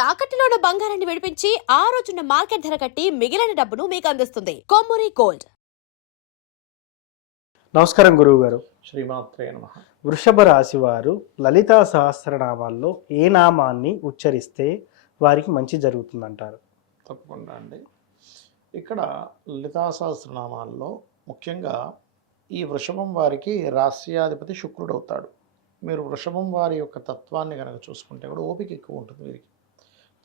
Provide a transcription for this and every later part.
తాకట్టులో ఉన్న బంగారాన్ని విడిపించి ఆ రోజున్న మార్కెట్ ధర కట్టి మిగిలిన డబ్బును మీకు అందిస్తుంది కొమ్మూరి గోల్డ్. నమస్కారం గురువు గారు. శ్రీమాత్రే నమః. వృషభ రాశి వారు లలితా సహస్రనామాల్లో ఏ నామాన్ని ఉచ్చరిస్తే వారికి మంచి జరుగుతుందంటారు? తప్పకుండా అండి. ఇక్కడ లలితా సహస్రనామాల్లో ముఖ్యంగా ఈ వృషభం వారికి రాస్యాధిపతి శుక్రుడు అవుతాడు. మీరు వృషభం వారి యొక్క తత్వాన్ని కనుక చూసుకుంటే కూడా ఓపిక ఎక్కువ ఉంటుంది వీరికి.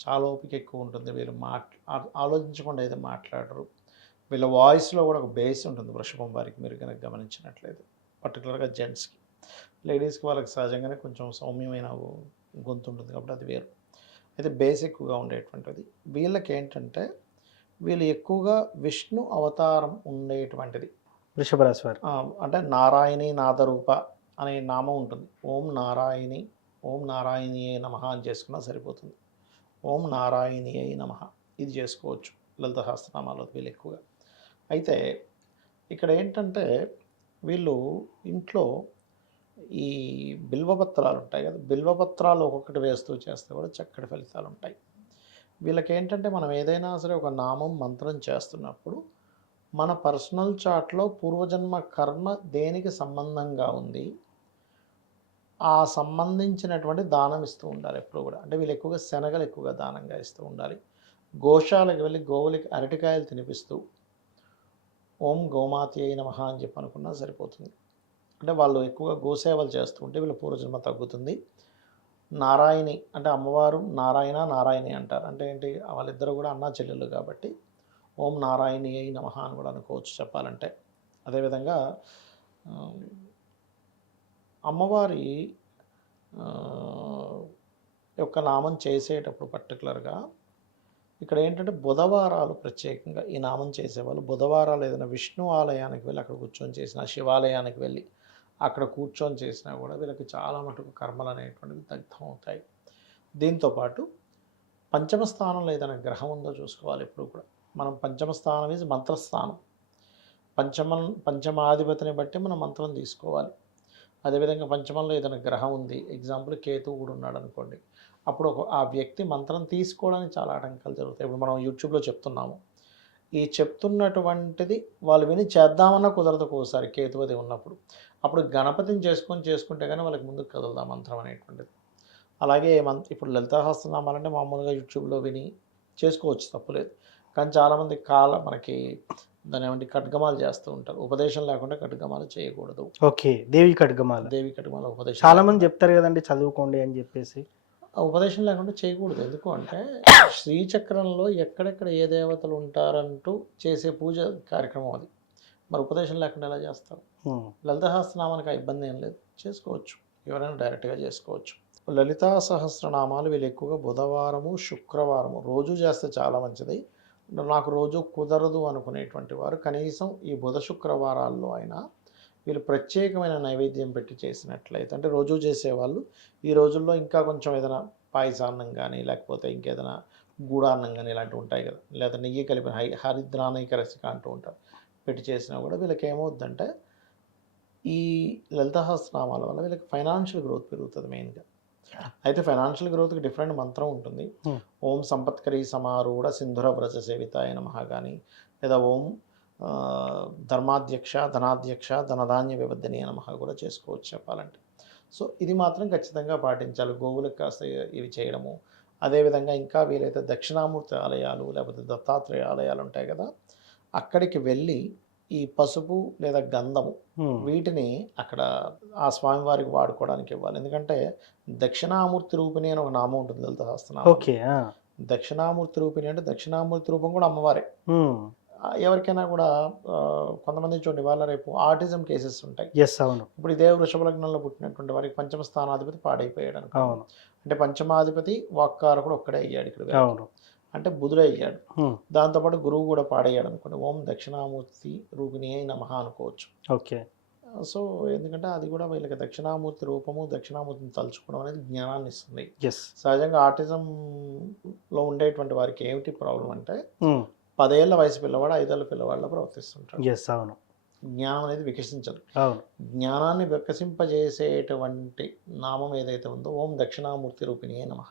చాలా ఓపిక ఎక్కువ ఉంటుంది. వీళ్ళు ఆలోచించకుండా అయితే మాట్లాడరు. వీళ్ళ వాయిస్లో కూడా ఒక బేస్ ఉంటుంది వృషభం వారికి, మీరు కనుక గమనించినట్లయితే. పర్టికులర్గా జెంట్స్కి. లేడీస్కి వాళ్ళకి సహజంగానే కొంచెం సౌమ్యమైన గొంతు ఉంటుంది కాబట్టి అది వేరు. అయితే బేస్ ఎక్కువగా ఉండేటువంటిది. వీళ్ళకి ఏంటంటే వీళ్ళు ఎక్కువగా విష్ణు అవతారం ఉండేటువంటిది. వృషభ రాశి వారు అంటే నారాయణి నాదరూప అనే నామం ఉంటుంది. ఓం నారాయణి, ఓం నారాయణి అయి నమః అని చేసుకున్నా సరిపోతుంది. ఓం నారాయణి అయి నమః ఇది చేసుకోవచ్చు లలిత సహస్రనామాల్లో వీళ్ళు ఎక్కువగా. అయితే ఇక్కడ ఏంటంటే వీళ్ళు ఇంట్లో ఈ బిల్వపత్రాలు ఉంటాయి కదా, బిల్వపత్రాలు ఒక్కొక్కటి వేస్తూ చేస్తే కూడా చక్కటి ఫలితాలు ఉంటాయి. వీళ్ళకి ఏంటంటే మనం ఏదైనా సరే ఒక నామం మంత్రం చేస్తున్నప్పుడు మన పర్సనల్ చార్ట్లో పూర్వజన్మ కర్మ దేనికి సంబంధంగా ఉంది ఆ సంబంధించినటువంటి దానం ఇస్తూ ఉండాలి ఎప్పుడు కూడా. అంటే వీళ్ళు ఎక్కువగా శనగలు ఎక్కువగా దానంగా ఇస్తూ ఉండాలి. గోశాలకు వెళ్ళి గోవులకి అరటికాయలు తినిపిస్తూ ఓం గోమాతి అయి నమః అని చెప్పి అనుకున్నా సరిపోతుంది. అంటే వాళ్ళు ఎక్కువగా గోసేవలు చేస్తూ ఉంటే వీళ్ళ పూర్వజన్మ తగ్గుతుంది. నారాయణి అంటే అమ్మవారు నారాయణ నారాయణి అంటారు. అంటే ఏంటి, వాళ్ళిద్దరూ కూడా అన్నా చెల్లెళ్ళు కాబట్టి ఓం నారాయణి అయి నమః అని కూడా అనుకోవచ్చు చెప్పాలంటే. అదేవిధంగా అమ్మవారి యొక్క నామం చేసేటప్పుడు పర్టికులర్గా ఇక్కడ ఏంటంటే బుధవారాలు ప్రత్యేకంగా ఈ నామం చేసేవాళ్ళు బుధవారాలు ఏదైనా విష్ణు ఆలయానికి వెళ్ళి అక్కడ కూర్చొని చేసినా, శివాలయానికి వెళ్ళి అక్కడ కూర్చొని చేసినా కూడా వీళ్ళకి చాలా మటుకు కర్మలు అనేటువంటివి దగ్ధం అవుతాయి. దీంతోపాటు పంచమ స్థానంలో ఏదైనా గ్రహం ఉందో చూసుకోవాలి ఎప్పుడు కూడా. మనం పంచమ స్థానం ఈజ్ మంత్రస్థానం. పంచమాధిపతిని బట్టి మనం మంత్రం తీసుకోవాలి. అదేవిధంగా పంచమంలో ఏదైనా గ్రహం ఉంది, ఎగ్జాంపుల్ కేతువు కూడా ఉన్నాడు అనుకోండి, అప్పుడు ఆ వ్యక్తి మంత్రం తీసుకోవడానికి చాలా ఆటంకాలు జరుగుతాయి. ఇప్పుడు మనం యూట్యూబ్లో చెప్తున్నాము, ఈ చెప్తున్నటువంటిది వాళ్ళు విని చేద్దామన్నా కుదరదు ఒకసారి కేతువది ఉన్నప్పుడు. అప్పుడు గణపతిని చేసుకుంటే కానీ వాళ్ళకి ముందుకు కదులుదా మంత్రం అనేటువంటిది. అలాగే ఇప్పుడు లలితాసహస్రనామాలంటే మామూలుగా యూట్యూబ్లో విని చేసుకోవచ్చు, తప్పులేదు. కానీ చాలామంది మనకి దాని ఏమంటే ఖడ్గమాలు చేస్తూ ఉంటారు. ఉపదేశం లేకుండా ఖడ్గమాలు చేయకూడదు. ఓకే, దేవి ఖడ్గమాల ఉపదేశం చాలా మంది చెప్తారు కదండి, చదువుకోండి అని చెప్పేసి. ఉపదేశం లేకుండా చేయకూడదు. ఎందుకు అంటే శ్రీచక్రంలో ఎక్కడెక్కడ ఏ దేవతలు ఉంటారంటూ చేసే పూజ కార్యక్రమం అది. మరి ఉపదేశం లేకుండా ఎలా చేస్తారు? లలితా సహస్రనామానికి ఆ ఇబ్బంది ఏం లేదు, చేసుకోవచ్చు. ఎవరైనా డైరెక్ట్గా చేసుకోవచ్చు. లలితా సహస్రనామాలు వీళ్ళు ఎక్కువగా బుధవారము శుక్రవారము రోజు చేస్తే చాలా మంచిది. నాకు రోజు కుదరదు అనుకునేటువంటి వారు కనీసం ఈ బుధ శుక్రవారాల్లో అయినా వీళ్ళు ప్రత్యేకమైన నైవేద్యం పెట్టి చేసినట్లయితే, అంటే రోజు చేసేవాళ్ళు ఈ రోజుల్లో ఇంకా కొంచెం ఏదైనా పాయసాన్నం కానీ లేకపోతే ఇంకేదైనా గూడాన్నం కానీ ఇలాంటివి ఉంటాయి కదా, లేదా నెయ్యి కలిపిన హరిద్రానైక రసిక అంటూ ఉంటారు, పెట్టి చేసినా కూడా వీళ్ళకి ఏమవుద్దంటే ఈ లలితా సహస్రనామాల వల్ల వీళ్ళకి ఫైనాన్షియల్ గ్రోత్ పెరుగుతుంది మెయిన్గా. అయితే ఫైనాన్షియల్ గ్రోత్కి డిఫరెంట్ మంత్రం ఉంటుంది. ఓం సంపత్కరీ సమారూఢ సింధుర వ్రజ సేవితాయ నమః కానీ, లేదా ఓం ధర్మాధ్యక్ష ధనాధ్యక్ష ధనధాన్య వివర్ధనీయ నమః కూడా చేసుకోవచ్చు చెప్పాలంటే. సో ఇది మాత్రం ఖచ్చితంగా పాటించాలి. గోవులకు కాస్త ఇవి చేయడము. అదేవిధంగా ఇంకా వీలైతే దక్షిణామూర్తి ఆలయాలు లేకపోతే దత్తాత్రేయ ఆలయాలు ఉంటాయి కదా, అక్కడికి వెళ్ళి ఈ పసుపు లేదా గంధము వీటిని అక్కడ ఆ స్వామివారికి వాడుకోవడానికి ఇవ్వాలి. ఎందుకంటే దక్షిణామూర్తి రూపిణి అని ఒక నామం ఉంటుంది లలిత సహస్రనామం. దక్షిణామూర్తి రూపిణి అంటే దక్షిణామూర్తి రూపం కూడా అమ్మవారే. ఎవరికైనా కూడా కొంతమంది చూడండి, వాళ్ళ రేపు ఆటిజం కేసెస్ ఉంటాయి. ఇప్పుడు ఇదే వృషభ లగ్నంలో పుట్టినటువంటి వారికి పంచమ స్థానాధిపతి పాడైపోయాడు అనుకో, అంటే పంచమాధిపతి వాక్కారకుడు ఒక్కడే అయ్యాడు ఇక్కడ, అంటే బుధుడే అయ్యాడు. దాంతోపాటు గురువు కూడా పాడయ్యాడు అనుకోండి, ఓం దక్షిణామూర్తి రూపిణి అయి నమః అనుకోవచ్చు. ఓకే. సో ఎందుకంటే అది కూడా వీళ్ళకి దక్షిణామూర్తి రూపము దక్షిణామూర్తిని తలుచుకోవడం అనేది జ్ఞానాన్ని ఇస్తుంది. సహజంగా ఆటిజంలో ఉండేటువంటి వారికి ఏమిటి ప్రాబ్లం అంటే 10 ఏళ్ల వయసు పిల్లవాడు 5 ఏళ్ల పిల్లవాళ్ళ ప్రవర్తిస్తుంటాడు. జ్ఞానం అనేది వికసించదు. జ్ఞానాన్ని వికసింపజేసేటువంటి నామం ఏదైతే ఉందో ఓం దక్షిణామూర్తి రూపిణి నమః.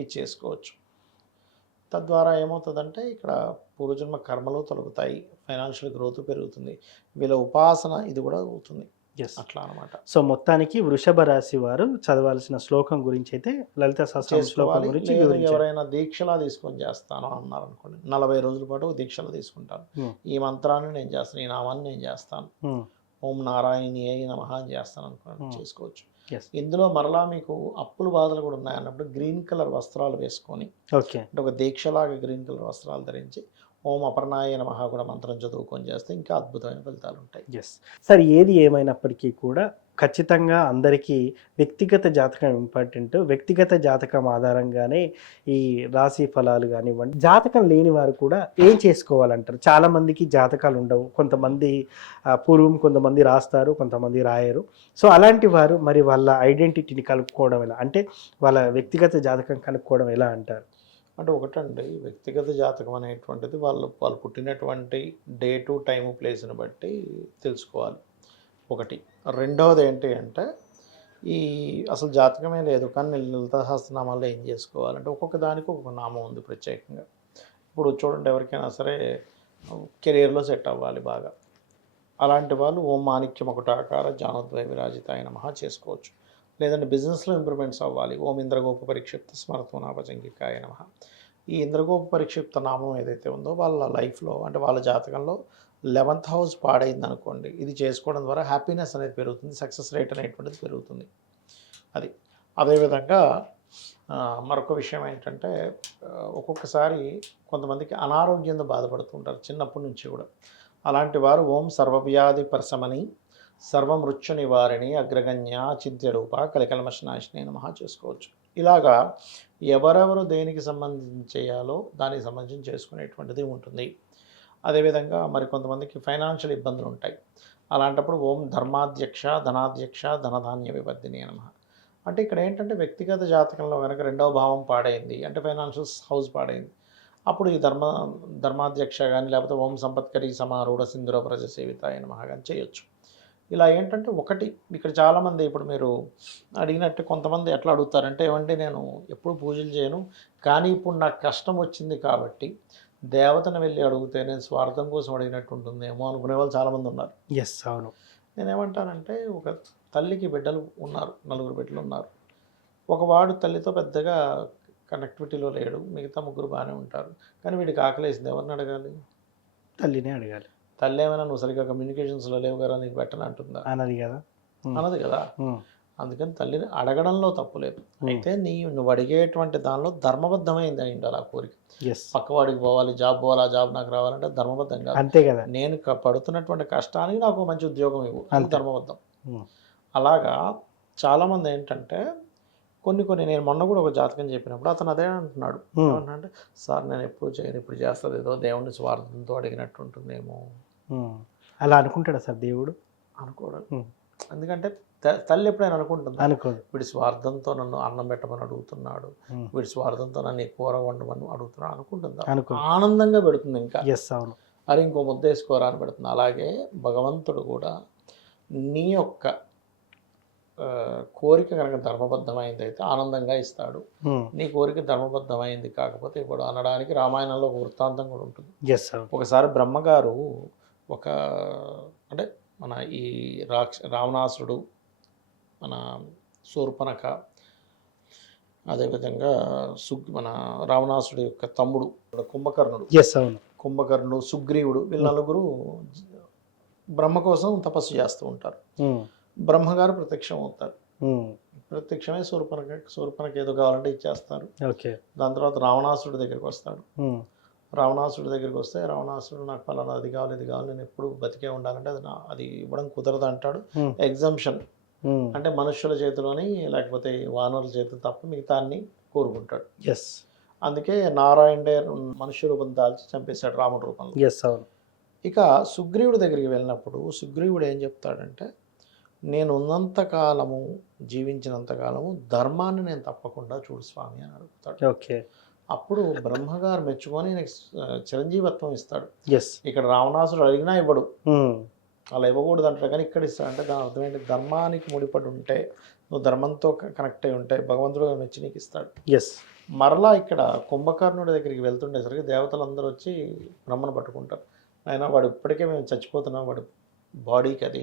ఇది చేసుకోవచ్చు. తద్వారా ఏమవుతుందంటే ఇక్కడ పూర్వజన్మ కర్మలు తొలగుతాయి, ఫైనాన్షియల్ గ్రోత్ పెరుగుతుంది, వీళ్ళ ఉపాసన ఇది కూడా అవుతుంది. ఎస్. అట్లా అనమాట. సో మొత్తానికి వృషభ రాశి వారు చదవాల్సిన శ్లోకం గురించి అయితే లలిత సహస్రనామ శ్లోకం చేసుకోవాలి. గురించి లేదు వివరించారు. ఎవరైనా దీక్షలా తీసుకొని చేస్తాను అన్నారు అనుకోండి, 40 రోజుల పాటు దీక్షలు తీసుకుంటాను, Hmm. ఈ మంత్రాన్ని నేను చేస్తాను, ఈ నామాన్ని నేను చేస్తాను, Hmm. ఓం నారాయణీయై నమః అని చేస్తాను అనుకోండి, చేసుకోవచ్చు. Yes. ఇందులో మరలా మీకు అప్పుల బాధలు కూడా ఉన్నాయన్నప్పుడు గ్రీన్ కలర్ వస్త్రాలు వేసుకొని, ఓకే. అంటే ఒక దీక్షలాగా గ్రీన్ కలర్ వస్త్రాలు ధరించి ఓం అపర్ణాయ నమః కూడా మంత్రం చదువుకొని చేస్తే ఇంకా అద్భుతమైన ఫలితాలు ఉంటాయి. ఎస్ సార్, ఏది ఏమైనప్పటికీ కూడా ఖచ్చితంగా అందరికీ వ్యక్తిగత జాతకం ఇంపార్టెంట్. వ్యక్తిగత జాతకం ఆధారంగానే ఈ రాశి ఫలాలు కానివ్వండి. జాతకం లేని వారు కూడా ఏం చేసుకోవాలంటారు? చాలా మందికి జాతకాలు ఉండవు, కొంతమంది పూర్వం కొంతమంది రాస్తారు, కొంతమంది రాయరు. సో అలాంటి వారు మరి వాళ్ళ ఐడెంటిటీని కనుక్కోవడం ఎలా, అంటే వాళ్ళ వ్యక్తిగత జాతకం కనుక్కోవడం ఎలా అంటారు? అంటే ఒకటండి, వ్యక్తిగత జాతకం అనేటువంటిది వాళ్ళు పుట్టినటువంటి డేటు, టైము, ప్లేస్ని బట్టి తెలుసుకోవాలి ఒకటి. రెండవది ఏంటి అంటే ఈ అసలు జాతకమే లేదు కానీ లలిత సహస్రనామాల్లో ఏం చేసుకోవాలంటే ఒక్కొక్క దానికి ఒక్కొక్క నామం ఉంది ప్రత్యేకంగా. ఇప్పుడు చూడండి, ఎవరికైనా సరే కెరీర్లో సెట్ అవ్వాలి బాగా, అలాంటి వాళ్ళు ఓం మాణిక్యం ఒకటాకార జానోద్వయ విరాజితాయ నమః చేసుకోవచ్చు. లేదంటే బిజినెస్లో ఇంప్రూవ్మెంట్స్ అవ్వాలి, ఓం ఇంద్రగోప పరిక్షిప్త స్మరత్వనాభజంగికాయ నమః. ఈ ఇంద్రగోప పరిక్షిప్త నామం ఏదైతే ఉందో వాళ్ళ లైఫ్లో, అంటే వాళ్ళ జాతకంలో 11th హౌస్ పాడైంది అనుకోండి, ఇది చేసుకోవడం ద్వారా హ్యాపీనెస్ అనేది పెరుగుతుంది, సక్సెస్ రేట్ అనేటువంటిది పెరుగుతుంది. అది అదేవిధంగా మరొక విషయం ఏంటంటే ఒక్కొక్కసారి కొంతమందికి అనారోగ్యంతో బాధపడుతుంటారు చిన్నప్పటి నుంచి కూడా. అలాంటి వారు ఓం సర్వవ్యాధి పరశమని సర్వమృత్యు నివారిణి అగ్రగణ్య చింత్య రూప కలికల్మషనాశిని నమః చేసుకోవచ్చు. ఇలాగా ఎవరెవరు దేనికి సంబంధించి చేయాలో దానికి సంబంధించి చేసుకునేటువంటిది ఉంటుంది. అదేవిధంగా మరి కొంతమందికి ఫైనాన్షియల్ ఇబ్బందులు ఉంటాయి, అలాంటప్పుడు ఓం ధర్మాధ్యక్ష ధనాధ్యక్ష ధనధాన్య వివర్ధిని నమః. అంటే ఇక్కడ ఏంటంటే వ్యక్తిగత జాతకంలో కనుక 2వ భావం పాడైంది అంటే ఫైనాన్షియల్ హౌస్ పాడైంది, అప్పుడు ఈ ధర్మాధ్యక్ష కానీ లేకపోతే ఓం సంపత్కరి సమారూఢ సింధుర ప్రజ సేవితాయ నమః కానీ చేయొచ్చు. ఇలా ఏంటంటే ఒకటి ఇక్కడ చాలామంది ఇప్పుడు మీరు అడిగినట్టు కొంతమంది ఎట్లా అడుగుతారంటే, ఏమంటే నేను ఎప్పుడు పూజలు చేయను కానీ ఇప్పుడు నాకు కష్టం వచ్చింది కాబట్టి దేవతను వెళ్ళి అడిగితే నేను స్వార్థం కోసం అడిగినట్టు ఉంటుందేమో అనుకునే వాళ్ళు చాలామంది ఉన్నారు. ఎస్, అవును. నేనేమంటానంటే ఒక తల్లికి బిడ్డలు ఉన్నారు, 4 బిడ్డలు ఉన్నారు. ఒక వాడు తల్లితో పెద్దగా కనెక్టివిటీలో లేడు, మిగతా 3 బాగానే ఉంటారు. కానీ వీడికి ఆకలేసింది, ఎవరిని అడగాలి? తల్లినే అడగాలి. తల్లి ఏమైనా నువ్వు సరిగ్గా కమ్యూనికేషన్స్లో లేవు కదా నీకు పెట్టని అంటుందా? అన్నది కదా. అన్నది కదా. అందుకని తల్లిని అడగడంలో తప్పు లేదు. అయితే నువ్వు అడిగేటువంటి దానిలో ధర్మబద్ధమైంది అయి ఉండాలి ఆ కోరిక. పక్కవాడికి పోవాలి, జాబ్ పోవాలి, ఆ జాబ్ నాకు రావాలంటే ధర్మబద్ధం కాదు. అంతే కదా. నేను పడుతున్నటువంటి కష్టానికి నాకు మంచి ఉద్యోగం ఇవ్వు, అది ధర్మబద్ధం. అలాగా చాలామంది ఏంటంటే కొన్ని నేను మొన్న కూడా ఒక జాతకం చెప్పినప్పుడు అతను అదే అంటున్నాడు, ఏమన్నా సార్ నేను ఎప్పుడు చేయను, ఇప్పుడు చేస్తుంది ఏదో దేవుడిని స్వార్థంతో అడిగినట్టు ఉంటుందేమో. అలా అనుకుంటాడా సార్ దేవుడు? అనుకోడు. ఎందుకంటే తల్లి ఎప్పుడైనా అనుకుంటుంది, అనుకోదు. వీడి స్వార్థంతో నన్ను అన్నం పెట్టమని అడుగుతున్నాడు, వీడి స్వార్థంతో నన్ను కూర వండమని అడుగుతున్నాడు అనుకుంటుంది. ఆనందంగా పెడుతుంది. ఇంకా అవును, అరే ఇంకో ముద్ద వేసుకోరా అని పెడుతుంది. అలాగే భగవంతుడు కూడా నీ యొక్క కోరిక కనుక ధర్మబద్ధమైంది అయితే ఆనందంగా ఇస్తాడు, నీ కోరిక ధర్మబద్ధమైంది కాకపోతే ఇప్పుడు అనడానికి రామాయణంలో ఒక వృత్తాంతం కూడా ఉంటుంది. ఒకసారి బ్రహ్మగారు అంటే మన ఈ రావణాసురుడు, మన శూర్పణఖ, అదేవిధంగా మన రావణాసురుడు యొక్క తమ్ముడు కుంభకర్ణుడు, సుగ్రీవుడు, వీళ్ళ 4 బ్రహ్మ కోసం తపస్సు చేస్తూ ఉంటారు. బ్రహ్మగారు ప్రత్యక్షం అవుతారు. ప్రత్యక్షమై శూర్పణఖ ఏదో కావాలంటే ఇచ్చేస్తారు. దాని తర్వాత రావణాసురుడి దగ్గరికి వస్తాడు. రావణాసురుడి దగ్గరికి వస్తే రావణాసురుడు నాకు పలానా అది కావాలి, ఇది కావాలి, నేను ఎప్పుడు బతికే ఉండాలంటే అది ఇవ్వడం కుదరదు అంటాడు. ఎగ్జంప్షన్ అంటే మనుష్యుల చేతిలోని లేకపోతే వానరుల చేతులు తప్ప మిగతా అన్ని కోరుకుంటాడు. అందుకే నారాయణుడే మనుష్య రూపం దాల్చి చంపేశాడు రాముడి రూపంలో. ఇక సుగ్రీవుడి దగ్గరికి వెళ్ళినప్పుడు సుగ్రీవుడు ఏం చెప్తాడంటే, నేను ఉన్నంతకాలము, జీవించినంతకాలము ధర్మాన్ని నేను తప్పకుండా చూడు స్వామి అని అడుగుతాడు. అప్పుడు బ్రహ్మగారు మెచ్చుకొని చిరంజీవత్వం ఇస్తాడు. ఇక్కడ రావణాసుడు అడిగినా ఇవ్వడు, అలా ఇవ్వకూడదు అంటారు, కానీ ఇక్కడ ఇస్తాడంటే దాని అర్థం ఏంటి? ధర్మానికి ముడిపడి ఉంటే, నువ్వు ధర్మంతో కనెక్ట్ అయి ఉంటే భగవంతుడు మెచ్చి నీకు ఇస్తాడు. మరలా ఇక్కడ కుంభకర్ణుడి దగ్గరికి వెళ్తుండేసరికి దేవతలందరూ వచ్చి బ్రహ్మను పట్టుకుంటారు. అయినా వాడు ఇప్పటికే మేము చచ్చిపోతున్నాం, వాడి బాడీకి అది,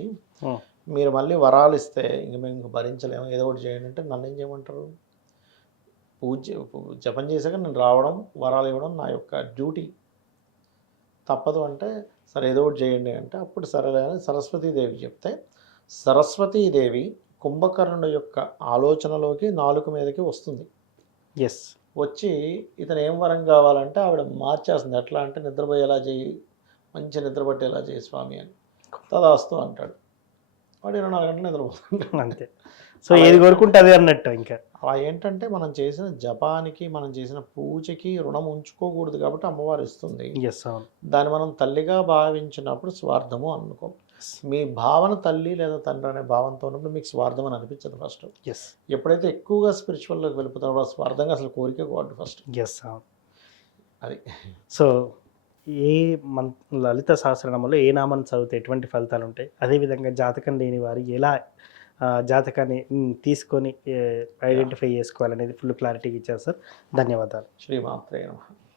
ఉం. మీరు మళ్ళీ వరాలు ఇస్తే ఇంక మేము ఇంక భరించలేము, ఏదో ఒకటి చేయండి అంటే నన్ను ఏం చేయమంటారు? జపం చేశాక నేను రావడం వరాలు ఇవ్వడం నా యొక్క డ్యూటీ, తప్పదు అంటే సరే ఏదో ఒకటి చేయండి అంటే అప్పుడు సరేలే అని సరస్వతీదేవి చెప్తే సరస్వతీదేవి కుంభకర్ణుడి యొక్క ఆలోచనలోకి నాలుక మీదకి వస్తుంది. ఎస్. వచ్చి ఇతను ఏం వరం కావాలంటే ఆవిడ మార్చేస్తుంది. ఎట్లా అంటే నిద్రపోయేలా చేయి, మంచి నిద్రపట్టేలా చేయి స్వామి అని. తదాస్తు అంటాడు. వాడు 24 గంటలు నిద్రపోతుంటాడు. అంతే. సో ఏది కోరుకుంటే అదే అన్నట్టు ఇంకా. అలా ఏంటంటే మనం చేసిన జపానికి మనం చేసిన పూజకి రుణం ఉంచుకోకూడదు కాబట్టి అమ్మవారు ఇస్తుంది. ఎస్, అవును. దాన్ని మనం తల్లిగా భావించినప్పుడు స్వార్థము అనుకో. మీ భావన తల్లి లేదా తండ్రి అనే భావంతో ఉన్నప్పుడు మీకు స్వార్థం అని అనిపించదు ఫస్ట్. ఎస్. ఎప్పుడైతే ఎక్కువగా స్పిరిచువల్లోకి వెళ్ళిపోతారో స్వార్థంగా అసలు కోరిక కోవద్దు ఫస్ట్. ఎస్, అవును. అది. సో ఏ లలిత సహస్రనామంలో ఏ నామాన్ని చదివితే ఎటువంటి ఫలితాలు ఉంటాయి, అదేవిధంగా జాతకం లేని వారు ఎలా జాతకాన్ని తీసుకొని ఐడెంటిఫై చేసుకోవాలనేది ఫుల్ క్లారిటీగా ఇచ్చారు సార్. ధన్యవాదాలు. శ్రీమాత్రే నమః.